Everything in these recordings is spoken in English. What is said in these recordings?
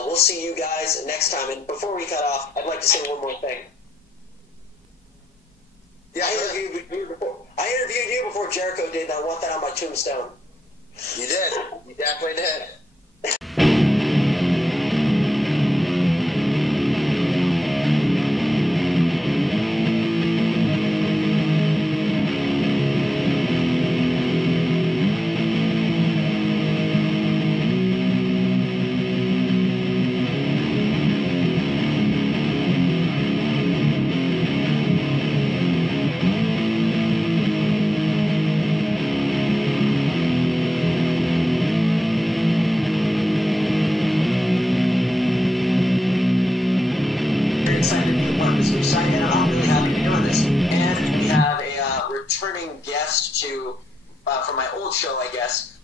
We'll see you guys next time. And before we cut off, I'd like to say one more thing. Yeah, I interviewed you before Jericho did, and I want that on my tombstone. You did. You definitely did. Returning guest from my old show, I guess.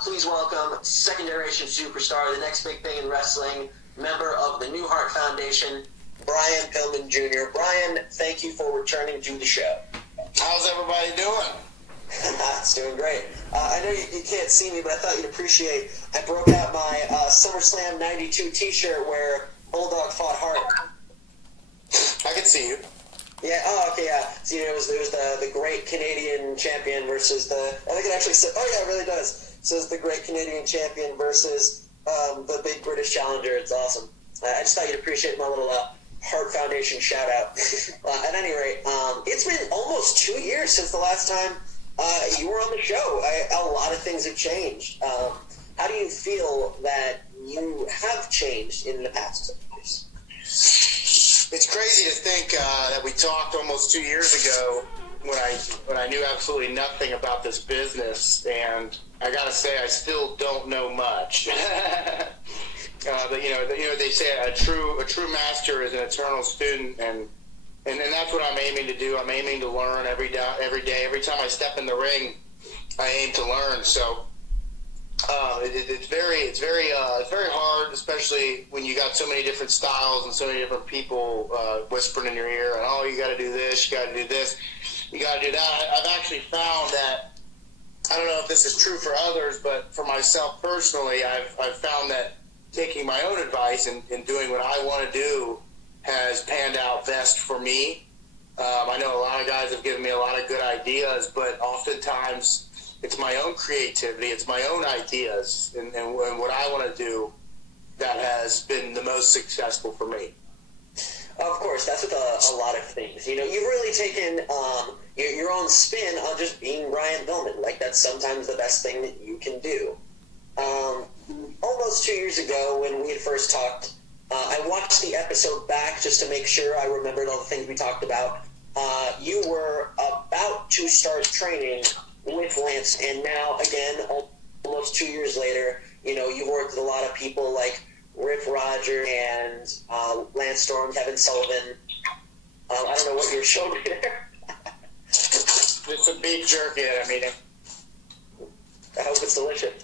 Please welcome second generation superstar, the next big thing in wrestling, member of the new Hart Foundation, Brian Pillman Jr. Brian, thank you for returning to the show. How's everybody doing? It's doing great. I know you can't see me, but I thought you'd appreciate. I broke out my SummerSlam '92 T-shirt where Bulldog fought Hart. I can see you. Yeah. Oh, okay. Yeah. So it was the great Canadian champion versus the. I think it actually said. Oh yeah, it really does. It says the great Canadian champion versus the big British challenger. It's awesome. I just thought you'd appreciate my little Hart Foundation shout out. At any rate, it's been almost 2 years since the last time you were on the show. A lot of things have changed. How do you feel that you have changed in the past 2 years? It's crazy to think that we talked almost 2 years ago when I knew absolutely nothing about this business, and I gotta say I still don't know much. But you know they say a true master is an eternal student, and that's what I'm aiming to do. I'm aiming to learn every day. Every time I step in the ring, I aim to learn. So. It's very hard, especially when you got so many different styles and so many different people whispering in your ear, and oh, you got to do this, you got to do this, you got to do that. I've actually found that, I don't know if this is true for others, but for myself personally, I've found that taking my own advice and doing what I want to do has panned out best for me. I know a lot of guys have given me a lot of good ideas, but oftentimes it's my own creativity, it's my own ideas, and what I want to do that has been the most successful for me. Of course, that's with a lot of things. You know, you've really taken your own spin on just being Brian Pillman. Like, that's sometimes the best thing that you can do. Almost 2 years ago, when we had first talked, I watched the episode back just to make sure I remembered all the things we talked about. You were about to start training with Lance, and now, again, almost 2 years later, you know, you've worked with a lot of people like Rick Roger and Lance Storm, Kevin Sullivan. I don't know what you're showing me there. It's a beef jerky that I'm eating. I hope it's delicious.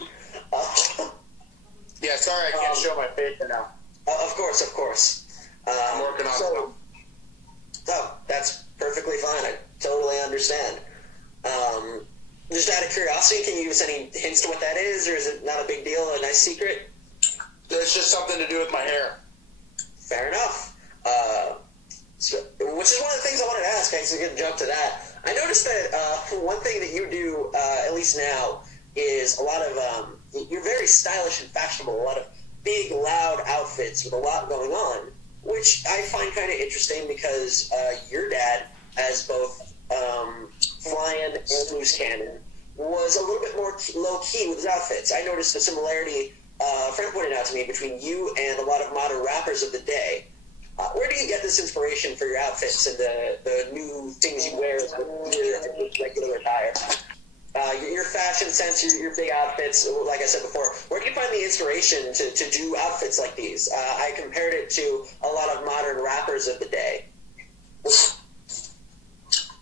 Yeah, sorry I can't show my face right now. Of course. I'm working on something. Oh, that's perfectly fine. I totally understand. Just out of curiosity, can you give us any hints to what that is, or is it not a big deal, a nice secret? It's just something to do with my hair. Fair enough. Which is one of the things I wanted to ask. I can jump to that. I noticed that one thing that you do, at least now, is a lot of, you're very stylish and fashionable, a lot of big, loud outfits with a lot going on, which I find kind of interesting because your dad, as both Flying and Loose Cannon, was a little bit more low-key with his outfits. I noticed a similarity, a friend pointed out to me, between you and a lot of modern rappers of the day. Where do you get this inspiration for your outfits and the new things you wear with regular attire? Your fashion sense, your big outfits, like I said before, where do you find the inspiration to do outfits like these? I compared it to a lot of modern rappers of the day.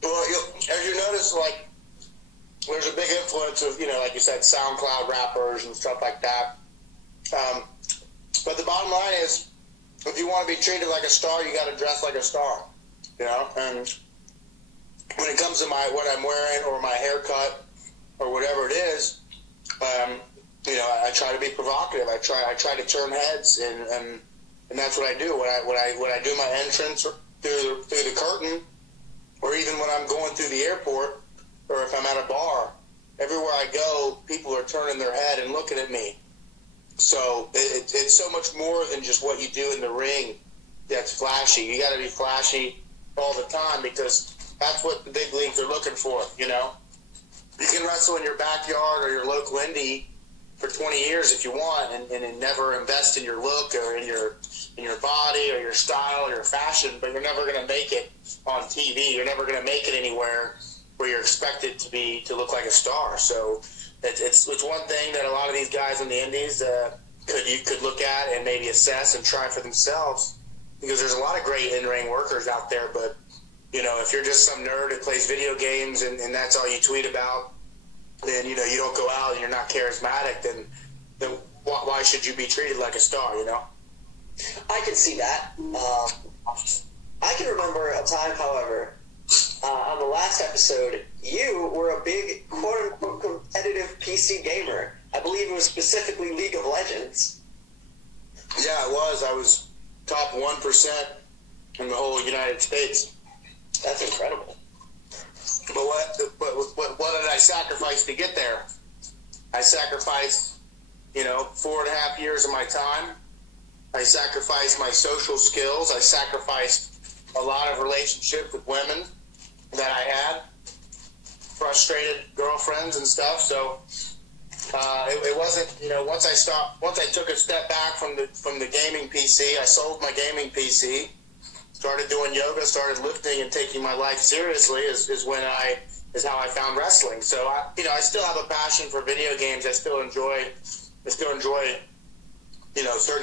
Well, as you notice, like, there's a big influence of, you know, like you said, SoundCloud rappers and stuff like that. But the bottom line is, if you want to be treated like a star, you got to dress like a star, you know? And when it comes to what I'm wearing or my haircut or whatever it is, I try to be provocative. I try to turn heads, and that's what I do when I do my entrance through the curtain, or even when I'm going through the airport, or if I'm at a bar. Everywhere I go, people are turning their head and looking at me. So it's so much more than just what you do in the ring that's flashy. You got to be flashy all the time, because that's what the big leagues are looking for. You can wrestle in your backyard or your local indie for 20 years if you want, and never invest in your look or in your body or your style or your fashion, but you're never going to make it on TV. You're never going to make it anywhere where you're expected to look like a star. So it's one thing that a lot of these guys in the indies could look at and maybe assess and try for themselves, because there's a lot of great in-ring workers out there. But if you're just some nerd that plays video games and that's all you tweet about, then you don't go out and you're not charismatic, then why should you be treated like a star? I can see that. I can remember a time, however, on the last episode, you were a big quote-unquote competitive PC gamer. I believe it was specifically League of Legends. Yeah, it was. I was top 1% in the whole United States. That's incredible. But what did I sacrifice to get there? I sacrificed, 4.5 years of my time. I sacrificed my social skills. I sacrificed a lot of relationships with women that I had, frustrated girlfriends and stuff. So it wasn't, once I took a step back from the gaming PC, I sold my gaming PC, started doing yoga, started lifting and taking my life seriously is how I found wrestling. So I still have a passion for video games. I still enjoy certain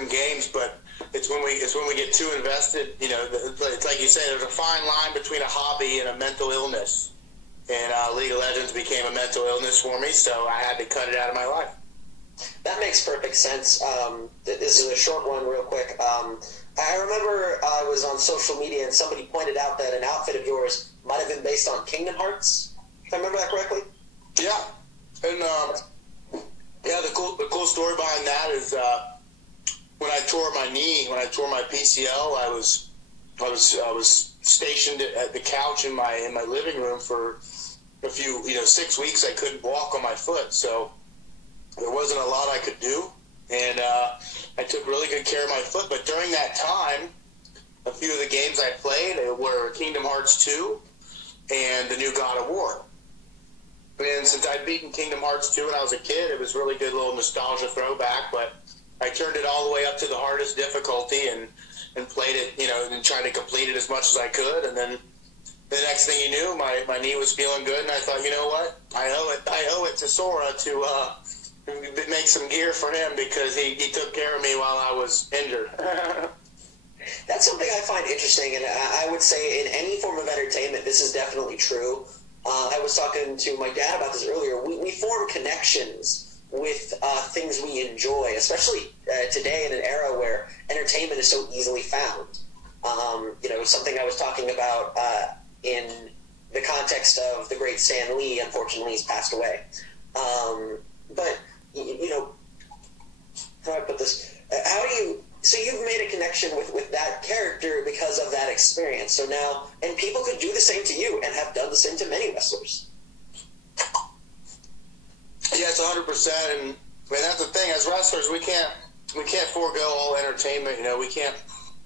games, but it's when we get too invested. It's like you say, there's a fine line between a hobby and a mental illness. And League of Legends became a mental illness for me, so I had to cut it out of my life. That makes perfect sense. This is a short one real quick. I remember I was on social media and somebody pointed out that an outfit of yours might have been based on Kingdom Hearts, if I remember that correctly. Yeah. And the cool story behind that is when I tore my knee, when I tore my PCL, I was stationed at the couch in my living room for a few 6 weeks. I couldn't walk on my foot, so there wasn't a lot I could do, and I took really good care of my foot. But during that time, a few of the games I played were Kingdom Hearts 2 and the new God of War. And since I'd beaten Kingdom Hearts 2 when I was a kid, it was a really good little nostalgia throwback. But I turned it all the way up to the hardest difficulty and played it, and tried to complete it as much as I could. And then the next thing you knew, my knee was feeling good, and I thought, you know what, I owe it to Sora to make some gear for him, because he took care of me while I was injured. That's something I find interesting, and I would say in any form of entertainment, this is definitely true. I was talking to my dad about this earlier. We form connections with things we enjoy, especially today in an era where entertainment is so easily found. Something I was talking about in the context of the great Stan Lee. Unfortunately, he's passed away. But how do I put this? So you've made a connection with that character because of that experience. So now, and people could do the same to you and have done the same to many wrestlers. Yeah, it's 100%, and that's the thing. As wrestlers, we can't forego all entertainment.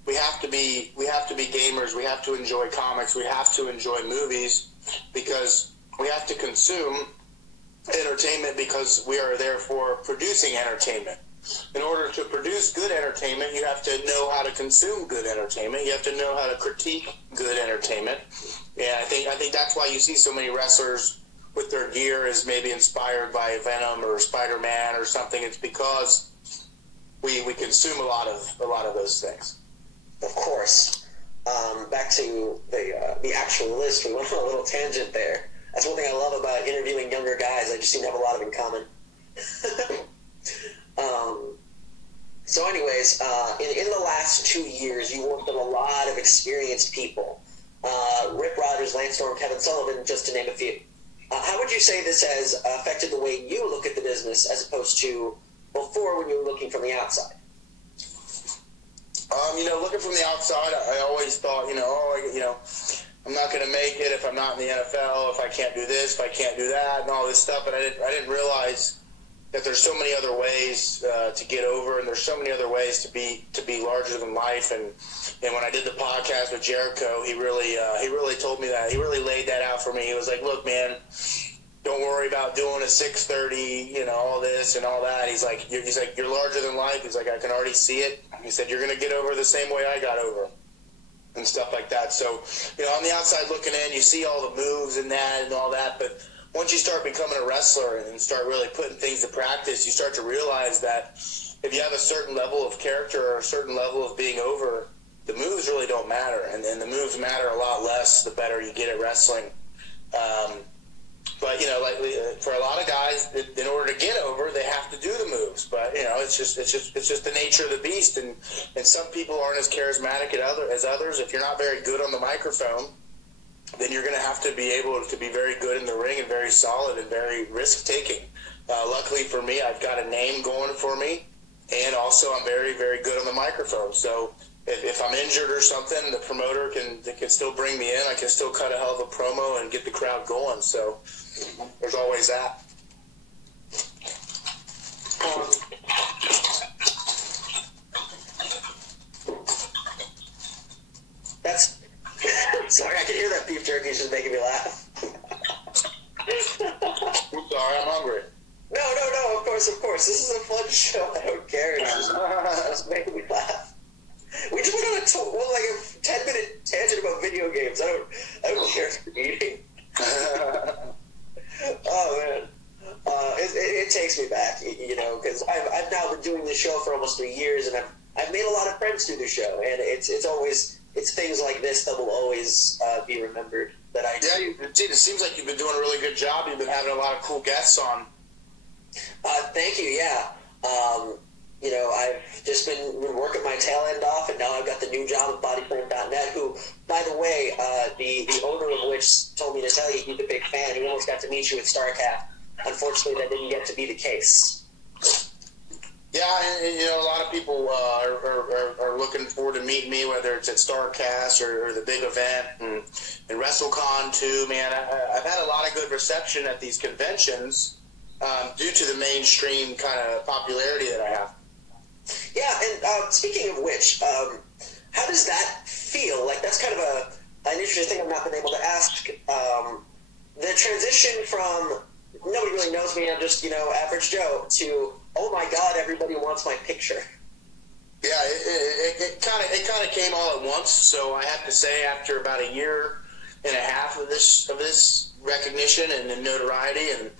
We have to be gamers. We have to enjoy comics. We have to enjoy movies, because we have to consume entertainment, because we are therefore producing entertainment. In order to produce good entertainment, you have to know how to consume good entertainment. You have to know how to critique good entertainment. And I think that's why you see so many wrestlers with their gear is maybe inspired by Venom or Spider-Man or something. It's because we consume a lot of those things. Of course. Back to the actual list, we went on a little tangent there. That's one thing I love about interviewing younger guys. I just seem to have a lot of in common. So anyways, in the last 2 years, you worked with a lot of experienced people. Rip Rogers, Lance Storm, Kevin Sullivan, just to name a few. How would you say this has affected the way you look at the business as opposed to before when you were looking from the outside? Looking from the outside, I always thought, I'm not going to make it if I'm not in the NFL, if I can't do this, if I can't do that, and all this stuff. But I didn't realize that there's so many other ways to get over, and there's so many other ways to be larger than life. And when I did the podcast with Jericho, he really told me that. He really laid that out for me. He was like, "Look, man, don't worry about doing a 6:30, all this and all that." He's like, you're larger than life. He's like, I can already see it. He said, you're going to get over the same way I got over, and stuff like that. So, on the outside looking in, you see all the moves and that and all that, but once you start becoming a wrestler and start really putting things to practice, you start to realize that if you have a certain level of character or a certain level of being over, the moves really don't matter, and the moves matter a lot less the better you get at wrestling. But for a lot of guys, in order to get over, they have to do the moves. But it's just the nature of the beast, and some people aren't as charismatic as others. If you're not very good on the microphone, then you're going to have to be able to be very good in the ring and very solid and very risk-taking. Luckily for me, I've got a name going for me, and also I'm very, very good on the microphone. So if I'm injured or something, the promoter can still bring me in. I can still cut a hell of a promo and get the crowd going. So there's always that. That's sorry, I can hear that beef jerky is just making me laugh. I'm sorry, I'm hungry. No, of course. This is a fun show. I don't care. It's just making me laugh. We just went on a 10-minute tangent about video games. I don't care if you're eating. Oh man, it takes me back, because I've now been doing this show for almost 3 years, and I've made a lot of friends through the show, and it's things like this that will always be remembered. That I do. Yeah, it seems like you've been doing a really good job. You've been having a lot of cool guests on. Thank you. Yeah. I've just been working my tail end off, and now I've got the new job at bodyframe.net, who, by the way, the owner of which told me to tell you he's a big fan. He almost got to meet you at StarCast. Unfortunately, that didn't get to be the case. Yeah, and a lot of people are looking forward to meeting me, whether it's at StarCast or the big event, and WrestleCon too. Man, I've had a lot of good reception at these conventions due to the mainstream kind of popularity that I have. Yeah, and speaking of which, how does that feel? Like, that's kind of an interesting thing I've not been able to ask. The transition from nobody really knows me, I'm just, average Joe, to, oh my God, everybody wants my picture. Yeah, it kind of came all at once. So I have to say, after about a year and a half of this recognition and notoriety, and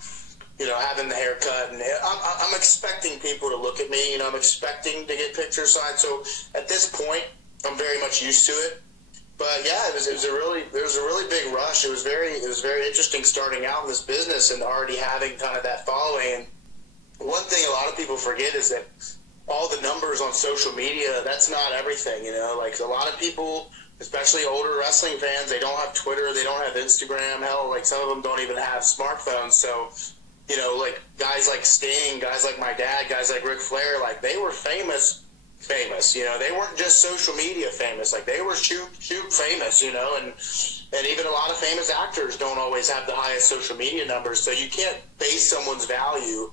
having the haircut, and I'm expecting people to look at me. I'm expecting to get pictures signed. So at this point, I'm very much used to it. But yeah, there was a really big rush. It was very interesting starting out in this business and already having kind of that following. And one thing a lot of people forget is that all the numbers on social media, that's not everything. Like a lot of people, especially older wrestling fans, they don't have Twitter, they don't have Instagram. Hell, like some of them don't even have smartphones. So, like guys like Sting, guys like my dad, guys like Ric Flair, like they were famous. They weren't just social media famous. Like they were shoot famous. And even a lot of famous actors don't always have the highest social media numbers. So you can't base someone's value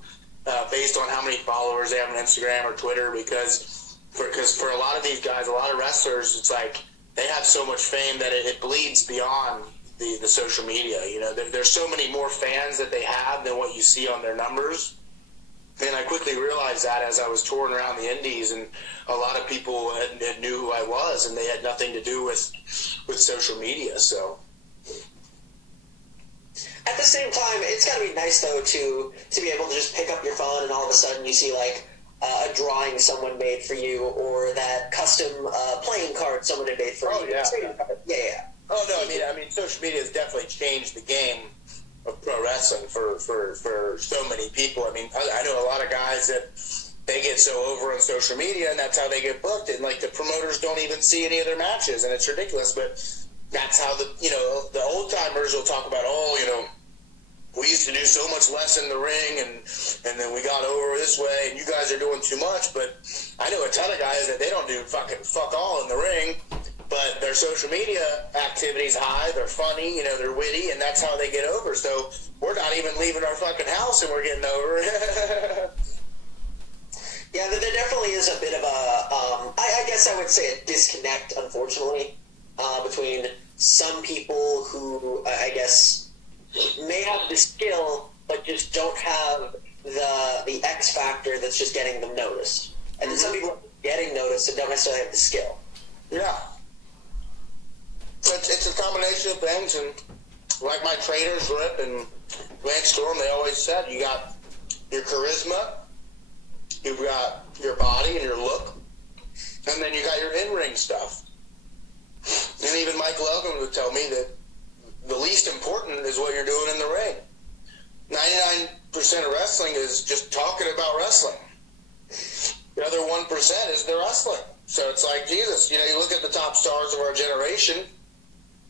based on how many followers they have on Instagram or Twitter, because for a lot of these guys, a lot of wrestlers, it's like they have so much fame that it bleeds beyond the social media. There's so many more fans that they have than what you see on their numbers. And I quickly realized that as I was touring around the Indies, and a lot of people had knew who I was, and they had nothing to do with social media. So at the same time, it's got to be nice though to be able to just pick up your phone and all of a sudden you see like a drawing someone made for you, or that custom playing card someone had made for you. Yeah. Oh no, I mean, social media has definitely changed the game of pro wrestling for so many people. I mean, I know a lot of guys that they get so over on social media, and that's how they get booked. And like the promoters don't even see any of their matches, and it's ridiculous. But that's how the old timers will talk about. we used to do so much less in the ring, and then we got over this way, and you guys are doing too much. But I know a ton of guys that they don't do fuck all in the ring, but their social media activity's high, they're funny, they're witty, and that's how they get over. So we're not even leaving our fucking house and we're getting over. Yeah, there definitely is a bit of a, I guess I would say a disconnect, unfortunately, between some people who, I guess, may have the skill, but just don't have the X factor that's just getting them noticed. And then some people are getting noticed and don't necessarily have the skill. Yeah. It's a combination of things, and like my trainers, Rip and Lance Storm, they always said, you got your charisma, you've got your body and your look, and then you got your in-ring stuff. And even Mike Logan would tell me that the least important is what you're doing in the ring. 99% of wrestling is just talking about wrestling. The other 1% is the wrestling. So it's like, Jesus, you look at the top stars of our generation,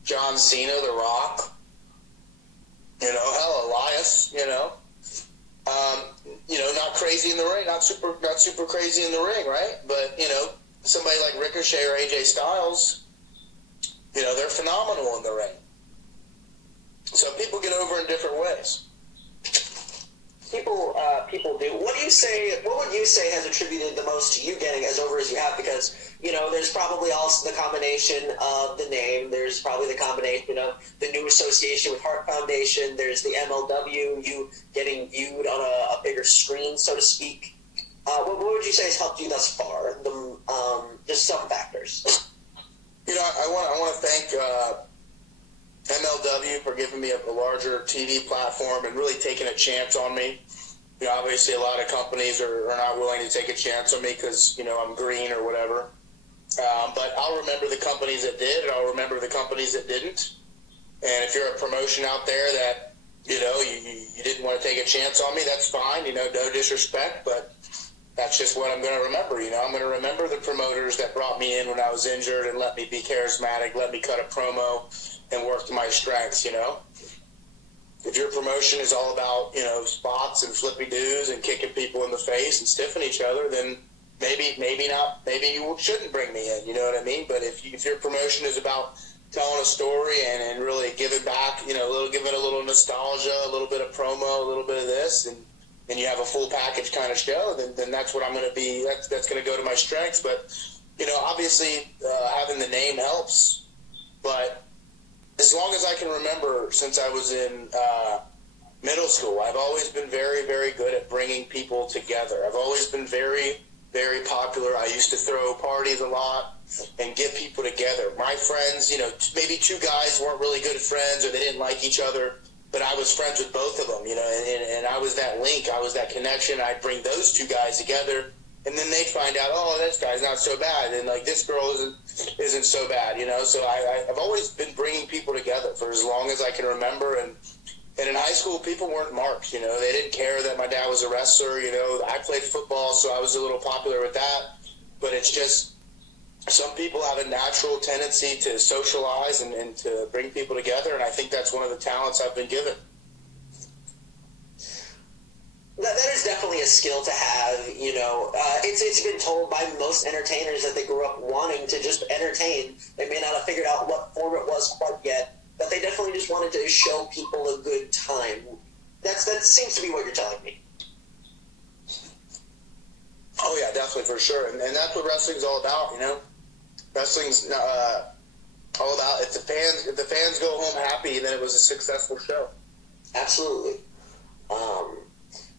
John Cena, The Rock, hell, Elias, not crazy in the ring, not super crazy in the ring, right? But, somebody like Ricochet or AJ Styles, they're phenomenal in the ring. So people get over in different ways. People do. What would you say has attributed the most to you getting as over as you have? Because, there's probably also the combination of the name. There's probably the combination of the new association with Hart Foundation. There's the MLW, you getting viewed on a bigger screen, so to speak. What would you say has helped you thus far? Just some factors. I want to thank MLW for giving me a larger TV platform and really taking a chance on me. Obviously a lot of companies are not willing to take a chance on me because, I'm green or whatever. But I'll remember the companies that did, and I'll remember the companies that didn't. And if you're a promotion out there that, you didn't want to take a chance on me, that's fine. No disrespect, but that's just what I'm going to remember. I'm going to remember the promoters that brought me in when I was injured and let me be charismatic, let me cut a promo and work to my strengths, If your promotion is all about, spots and flippy doos and kicking people in the face and stiffing each other, then maybe you shouldn't bring me in, you know what I mean? But if your promotion is about telling a story and really giving back, giving a little nostalgia, a little bit of promo, a little bit of this, and you have a full package kind of show, then that's what I'm going to be, that's going to go to my strengths. But, obviously having the name helps, but as long as I can remember, since I was in middle school, I've always been very, very good at bringing people together. I've always been very, very popular. I used to throw parties a lot and get people together. My friends, maybe two guys weren't really good friends or they didn't like each other, but I was friends with both of them, and I was that link. I was that connection. I'd bring those two guys together, and then they'd find out, oh, this guy's not so bad, and like this girl isn't so bad, So I've always been bringing people together for as long as I can remember. And in high school, people weren't marked, They didn't care that my dad was a wrestler, I played football, so I was a little popular with that. But it's just some people have a natural tendency to socialize and to bring people together, and I think that's one of the talents I've been given. That is definitely a skill to have, It's been told by most entertainers that they grew up wanting to just entertain. They may not have figured out what form it was quite yet, but they definitely just wanted to show people a good time. That seems to be what you're telling me. Oh, yeah, definitely, for sure. And that's what wrestling's all about, Wrestling's all about if the fans go home happy, then it was a successful show. Absolutely.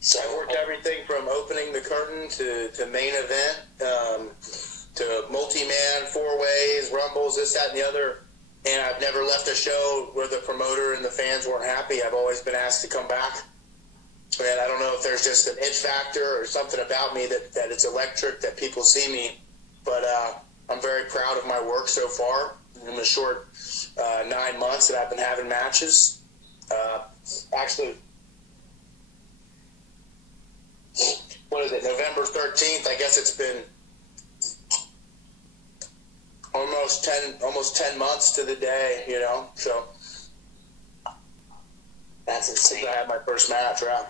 So I've worked everything from opening the curtain to main event, to multi-man, 4-ways, rumbles, this, that, and the other. And I've never left a show where the promoter and the fans weren't happy. I've always been asked to come back. And I don't know if there's just an it factor or something about me that it's electric, that people see me. But I'm very proud of my work so far in the short 9 months that I've been having matches. Actually, what is it, November 13th? I guess it's been almost 10 months to the day, So That's insane. I had my first match, yeah.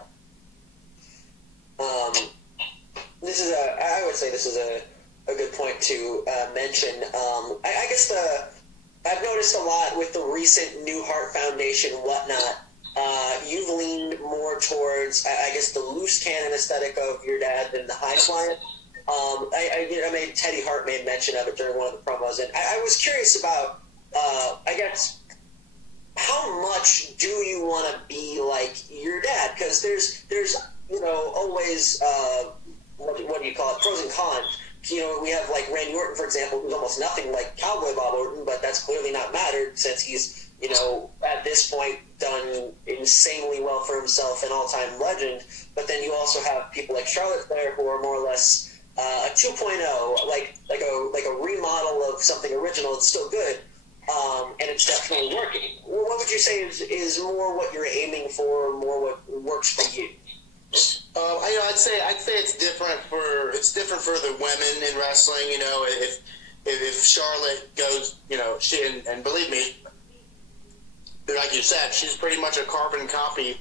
I would say this is a good point to mention. I guess I've noticed a lot with the recent New Hart Foundation and whatnot. You've leaned more towards, I guess, the loose cannon aesthetic of your dad than the high flying. Teddy Hart made mention of it during one of the promos, and I was curious about, I guess, how much do you want to be like your dad? Because there's always what do you call it, pros and cons. We have like Randy Orton, for example, who's almost nothing like Cowboy Bob Orton, but that's clearly not mattered since he's at this point done insanely well for himself, an all-time legend. But then you also have people like Charlotte Flair who are more or less a 2.0, like a remodel of something original. It's still good, and it's definitely working. What would you say is more what you're aiming for, more what works for you? I'd say it's different for the women in wrestling. If Charlotte goes, she and believe me, like you said, she's pretty much a carbon copy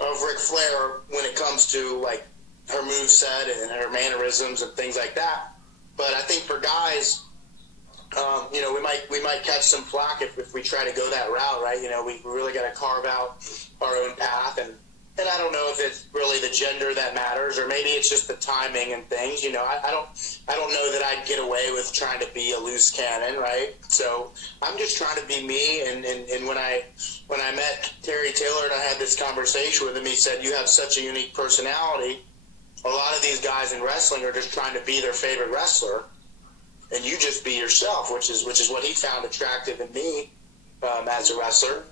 of Ric Flair when it comes to like her moveset and her mannerisms and things like that. But I think for guys, we might catch some flack if we try to go that route, right? We really got to carve out our own path, and I don't know if it's really the gender that matters, or maybe it's just the timing and things. I don't know that I'd get away with trying to be a loose cannon, right? So I'm just trying to be me. And when I met Terry Taylor and I had this conversation with him, he said, "You have such a unique personality. A lot of these guys in wrestling are just trying to be their favorite wrestler, and you just be yourself," which is what he found attractive in me as a wrestler.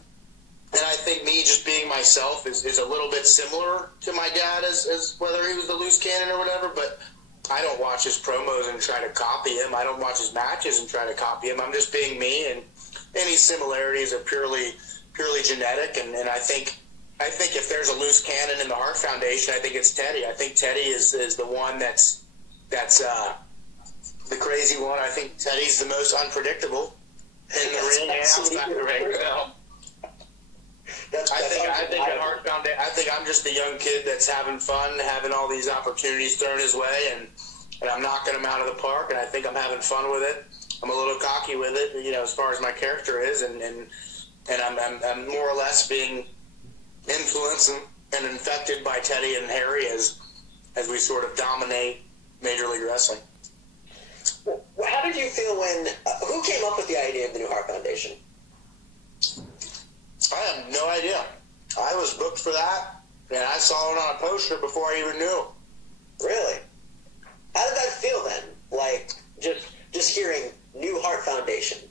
And I think me just being myself is a little bit similar to my dad as whether he was the loose cannon or whatever, but I don't watch his promos and try to copy him. I don't watch his matches and try to copy him. I'm just being me, and any similarities are purely genetic. And I think if there's a loose cannon in the Hart Foundation, I think it's Teddy. I think Teddy is the one that's the crazy one. I think Teddy's the most unpredictable in the ring and outside the ring. I think at Hart Foundation, I think I'm just a young kid that's having fun, having all these opportunities thrown his way, and I'm knocking them out of the park, and I think I'm having fun with it. I'm a little cocky with it, as far as my character is, and I'm more or less being influenced and infected by Teddy and Harry as we sort of dominate Major League Wrestling. Well, how did you feel when, who came up with the idea of the New Hart Foundation? I have no idea. I was booked for that, and I saw it on a poster before I even knew. Really? How did that feel then? Like, just hearing New Hart Foundation?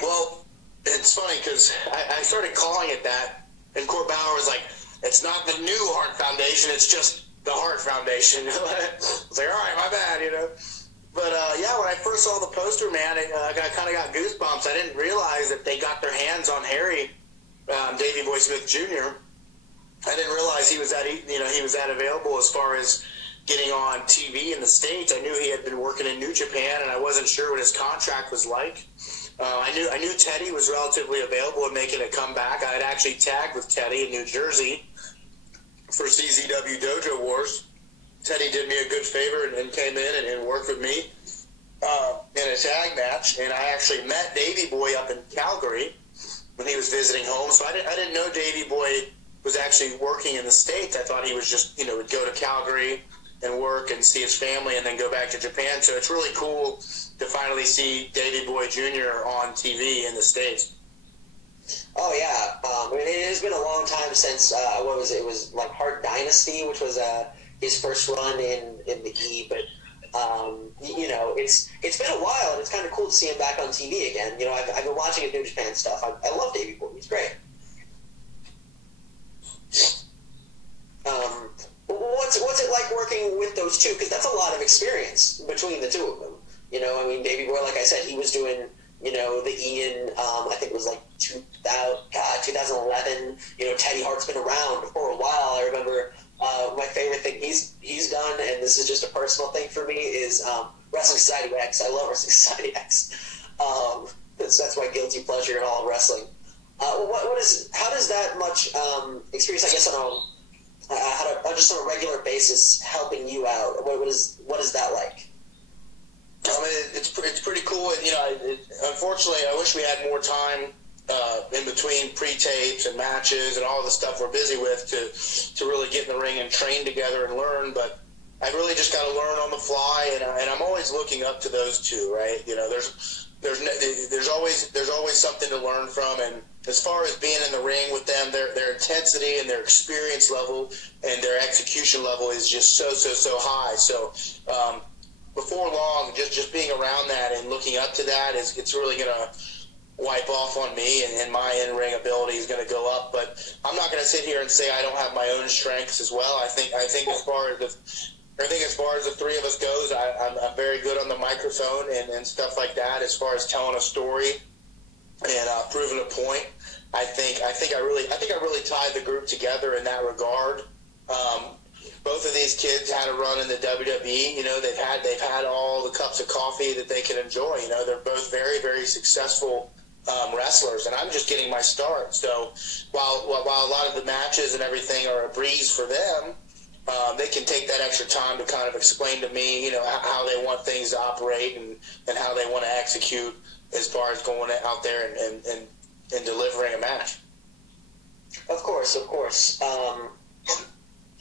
Well, it's funny because I started calling it that, and Court Bauer was like, "It's not the New Hart Foundation, it's just the Hart Foundation." I was like, "All right, my bad," But, when I first saw the poster, man, I kind of got goosebumps. I didn't realize that they got their hands on Harry, Davey Boy Smith Jr. I didn't realize he was that available as far as getting on TV in the States. I knew he had been working in New Japan, and I wasn't sure what his contract was like. I knew Teddy was relatively available and making a comeback. I had actually tagged with Teddy in New Jersey for CZW Dojo Wars. Teddy did me a good favor and came in and worked with me in a tag match, and I actually met Davey Boy up in Calgary when he was visiting home. So I didn't know Davey Boy was actually working in the States. I thought he was just would go to Calgary and work and see his family and then go back to Japan. So it's really cool to finally see Davey Boy Jr. on TV in the States. Oh yeah, it has been a long time since what was it? It was like Hart Dynasty, which was his first run in the E, but it's been a while, and it's kind of cool to see him back on TV again. I've been watching his New Japan stuff. I love Davey Boy. He's great. What's it like working with those two? Because that's a lot of experience between the two of them. Davey Boy, like I said, he was doing the Ian. I think it was like 2011. Teddy Hart's been around for a while. I remember. My favorite thing he's done, and this is just a personal thing for me, is Wrestling Society X. I love Wrestling Society X. That's my guilty pleasure in all of wrestling. How does that much experience, I guess, just on a regular basis, helping you out? What is that like? I mean, it's pretty cool. And, unfortunately, I wish we had more time in between pre-tapes and matches and all the stuff we're busy with to really get in the ring and train together and learn. But I really just got to learn on the fly, and I'm always looking up to those two, right? There's always something to learn from. And as far as being in the ring with them, their intensity and their experience level and their execution level is just so high. So before long, just being around that and looking up to that it's really going to wipe off on me, and my in-ring ability is going to go up. But I'm not going to sit here and say I don't have my own strengths as well. I think as far as the three of us goes, I'm very good on the microphone and stuff like that. As far as telling a story and proving a point, I think I really tied the group together in that regard. Both of these kids had a run in the WWE. They've had all the cups of coffee that they can enjoy. They're both very, very successful wrestlers, and I'm just getting my start. So while a lot of the matches and everything are a breeze for them, they can take that extra time to kind of explain to me, how they want things to operate and how they want to execute as far as going out there and delivering a match. Of course.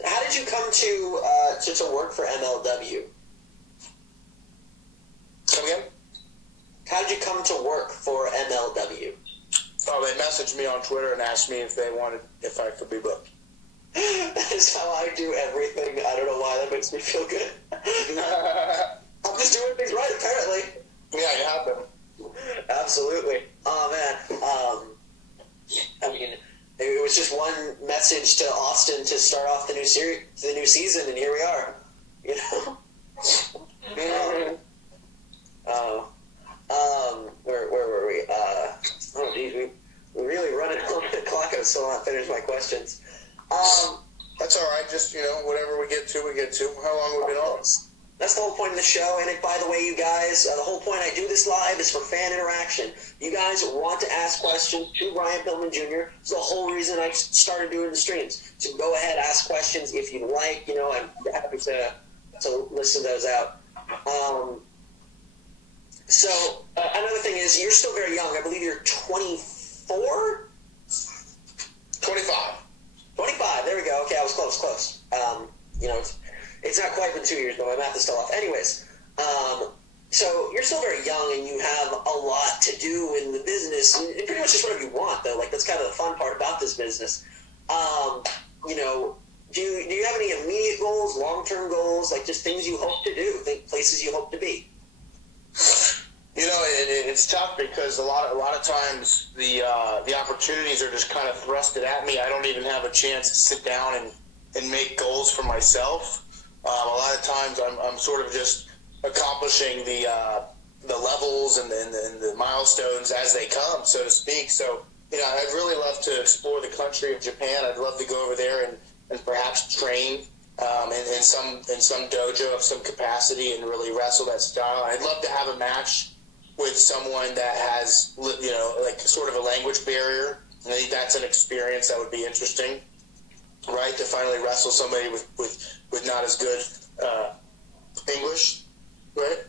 How did you come to work for MLW? Come again? How did you come to work for MLW? Oh, they messaged me on Twitter and asked me if I could be booked. That is how I do everything. I don't know why that makes me feel good. I'm just doing things right, apparently. Yeah, you have them. Absolutely. Oh, man. I mean, it was just one message to Austin to start off the new season, and here we are. Where were we? Oh, geez, we really running on the clock. I was still not finished my questions. That's all right. Just whatever we get to, we get to. How long have we been on? That's the whole point of the show. And by the way, you guys, the whole point I do this live is for fan interaction. You guys want to ask questions to Brian Pillman Jr. It's the whole reason I started doing the streams. So go ahead, ask questions if you like. I'm happy to listen those out. So another thing is, you're still very young. I believe you're 24? 25. 25. There we go. Okay, I was close. It's not quite been 2 years, but my math is still off. Anyways, so you're still very young, and you have a lot to do in the business, and pretty much just whatever you want, though. Like, that's kind of the fun part about this business. Do you have any immediate goals, long-term goals, like just things you hope to do, places you hope to be? It's tough because a lot of times the opportunities are just kind of thrusted at me. I don't even have a chance to sit down and make goals for myself. A lot of times I'm sort of just accomplishing the levels and the milestones as they come, so to speak. So, I'd really love to explore the country of Japan. I'd love to go over there and perhaps train in some dojo of some capacity and really wrestle that style. I'd love to have a match with someone that has, like sort of a language barrier. I think that's an experience that would be interesting, right? To finally wrestle somebody with not as good English, right?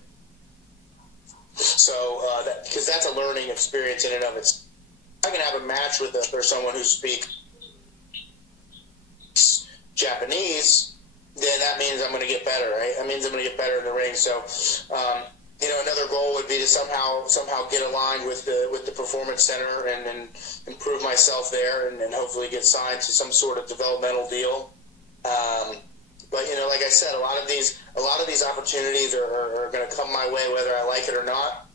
So, because that's a learning experience in and of itself. I can have a match with someone who speaks Japanese, then that means I'm going to get better, right? That means I'm going to get better in the ring. So, another goal would be to somehow get aligned with the performance center and improve myself there, and hopefully get signed to some sort of developmental deal. But like I said, a lot of these opportunities are going to come my way whether I like it or not.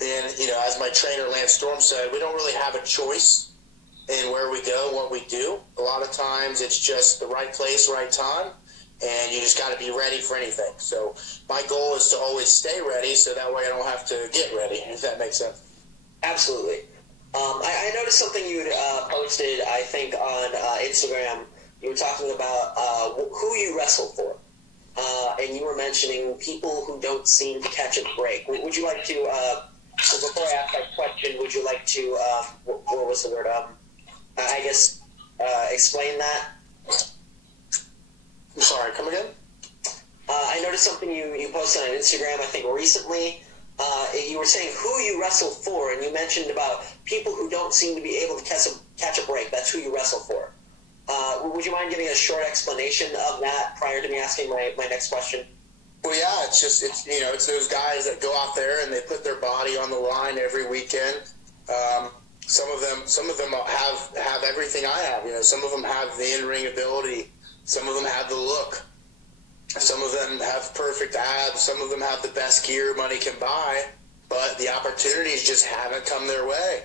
And as my trainer Lance Storm said, we don't really have a choice in where we go, what we do. A lot of times it's just the right place, right time. And you just got to be ready for anything. So my goal is to always stay ready, so that way I don't have to get ready, if that makes sense. Absolutely. I noticed something you posted, I think, on Instagram. You were talking about who you wrestled for. And you were mentioning people who don't seem to catch a break. Would you like to So before I ask that question, would you like to, what was the word? I guess, explain that? I'm sorry, come again? I noticed something you posted on Instagram, I think, recently. You were saying who you wrestle for, and you mentioned about people who don't seem to be able to catch a break. That's who you wrestle for. Would you mind giving a short explanation of that prior to me asking my next question? Well, yeah, it's those guys that go out there and they put their body on the line every weekend. Some of them have everything I have. You know, some of them have the in-ring ability. Some of them have the look. Some of them have perfect abs. Some of them have the best gear money can buy, but the opportunities just haven't come their way.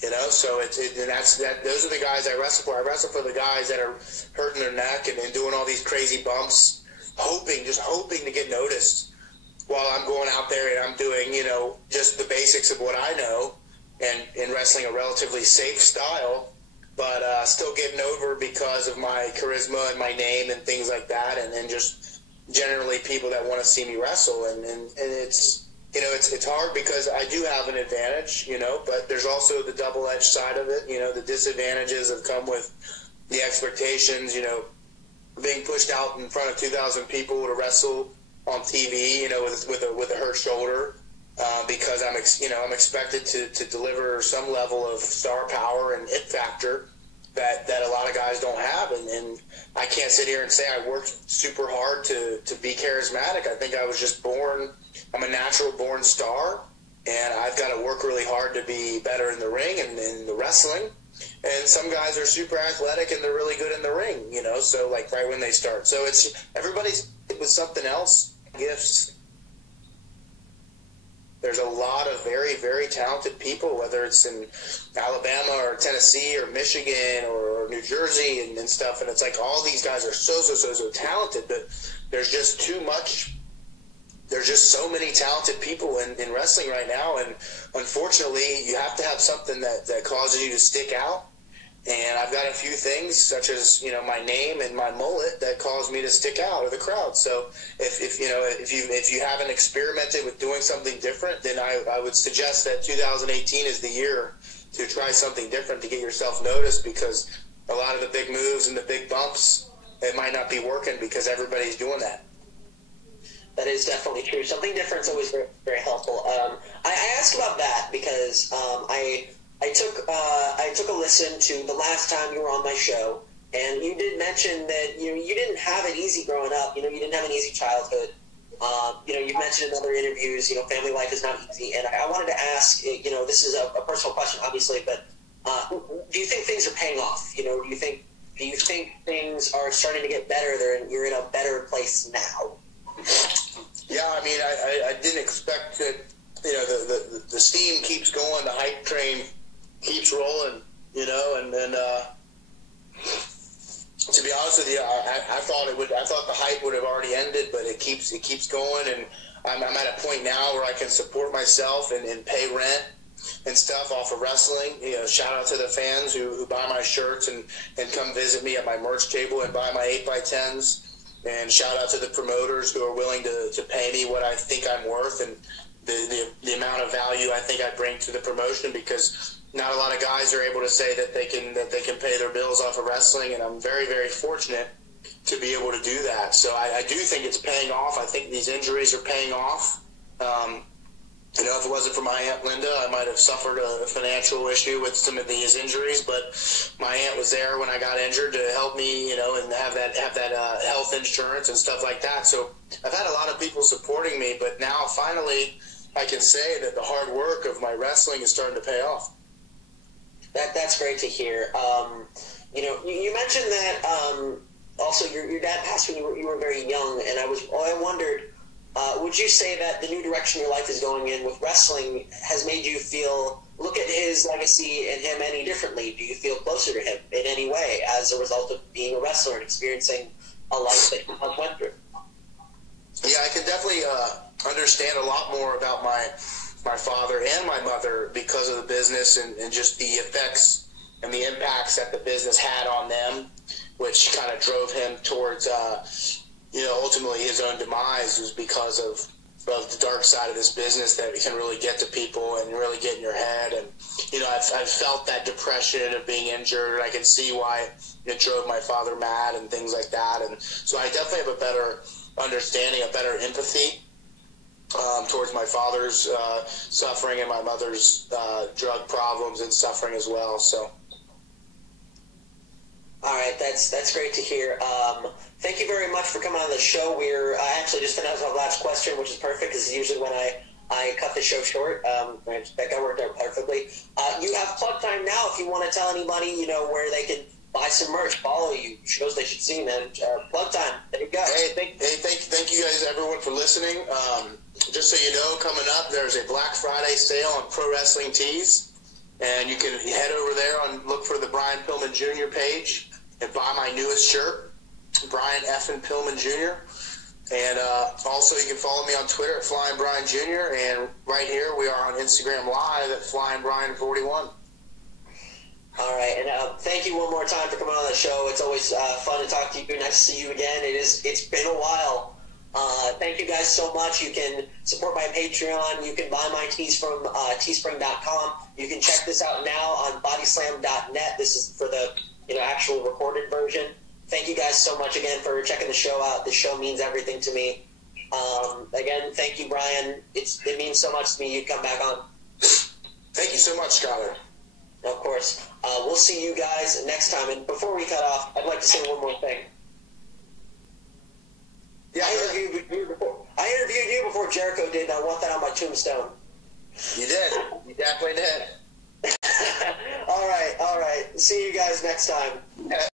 You know, so those are the guys I wrestle for. I wrestle for the guys that are hurting their neck and doing all these crazy bumps, just hoping to get noticed, while I'm going out there and I'm doing, you know, just the basics of what I know, and in wrestling a relatively safe style, but still getting over because of my charisma and my name and things like that, and then just generally people that want to see me wrestle, and it's, you know, it's hard because I do have an advantage, you know, but there's also the double-edged side of it. You know, the disadvantages have come with the expectations, you know, being pushed out in front of 2,000 people to wrestle on TV, you know, with a hurt shoulder, because I'm expected to deliver some level of star power and it factor that a lot of guys don't have, and I can't sit here and say I worked super hard to be charismatic. I think I was just born. I'm a natural born star, and I've got to work really hard to be better in the ring and in the wrestling. And some guys are super athletic and they're really good in the ring, you know, so like right when they start. So it's everybody's with something else, gifts. There's a lot of very, very talented people, whether it's in Alabama or Tennessee or Michigan or New Jersey and stuff. And it's like all these guys are so talented, but there's just too much. There's just so many talented people in wrestling right now. And unfortunately, you have to have something that causes you to stick out. And I've got a few things, such as, you know, my name and my mullet, that cause me to stick out of the crowd. So if you haven't experimented with doing something different, then I would suggest that 2018 is the year to try something different to get yourself noticed, because a lot of the big moves and the big bumps, it might not be working because everybody's doing that. That is definitely true. Something different is always very, very helpful. I asked about that because I took a listen to the last time you were on my show, and you did mention that you didn't have it easy growing up. You know, you didn't have an easy childhood. You know, you mentioned in other interviews, you know, family life is not easy. And I wanted to ask, you know, this is a personal question, obviously, but do you think things are paying off? You know, do you think things are starting to get better there, and you're in a better place now? Yeah, I mean, I didn't expect that. You know, the steam keeps going, the hype train keeps rolling, you know, and then to be honest with you, I thought the hype would have already ended, but it keeps going, and I'm at a point now where I can support myself and pay rent and stuff off of wrestling. You know, shout out to the fans who buy my shirts and come visit me at my merch table and buy my 8x10s, and shout out to the promoters who are willing to pay me what I think I'm worth and the amount of value I think I bring to the promotion, because not a lot of guys are able to say that they can pay their bills off of wrestling, and I'm very, very fortunate to be able to do that. So I do think it's paying off. I think these injuries are paying off. You know, if it wasn't for my Aunt Linda, I might have suffered a financial issue with some of these injuries, but my aunt was there when I got injured to help me, you know, and have that health insurance and stuff like that. So I've had a lot of people supporting me, but now finally I can say that the hard work of my wrestling is starting to pay off. That's great to hear. You know, you mentioned that also your dad passed when you were very young, and I wondered, would you say that the new direction your life is going in with wrestling has made you look at his legacy and him any differently? Do you feel closer to him in any way as a result of being a wrestler and experiencing a life that he went through? Yeah, I can definitely understand a lot more about my father and my mother because of the business and just the effects and the impacts that the business had on them, which kind of drove him towards, you know, ultimately his own demise, was because of the dark side of this business that can really get to people and really get in your head. And, you know, I've felt that depression of being injured. I can see why it drove my father mad and things like that. And so I definitely have a better understanding, a better empathy towards my father's suffering and my mother's drug problems and suffering as well. So. All right, that's great to hear. Thank you very much for coming on the show. I actually just finished our last question, which is perfect because usually when I cut the show short, that guy worked out perfectly. You have plug time now if you want to tell anybody, you know, where they can buy some merch, follow you, shows they should see, man. Plug time. There you go. Hey, thank you guys, everyone, for listening. Just so you know, coming up, there's a Black Friday sale on pro wrestling tees, and you can head over there and look for the Brian Pillman Jr. page and buy my newest shirt, Brian F. Pillman Jr. And also you can follow me on Twitter at Flying Brian Jr. And right here we are on Instagram Live at Flying Brian 41. All right, and thank you one more time for coming on the show. It's always fun to talk to you. Nice to see you again. It's been a while. Thank you guys so much. You can support my Patreon. You can buy my tees from teespring.com. You can check this out now on bodyslam.net. This is for the actual recorded version. Thank you guys so much again for checking the show out. The show means everything to me. Again, thank you, Brian. It means so much to me you'd come back on. Thank you so much, Skylar. Of course. We'll see you guys next time. And before we cut off, I'd like to say one more thing. Yeah, I interviewed you before Jericho did, and I want that on my tombstone. You did. You definitely did. All right. See you guys next time.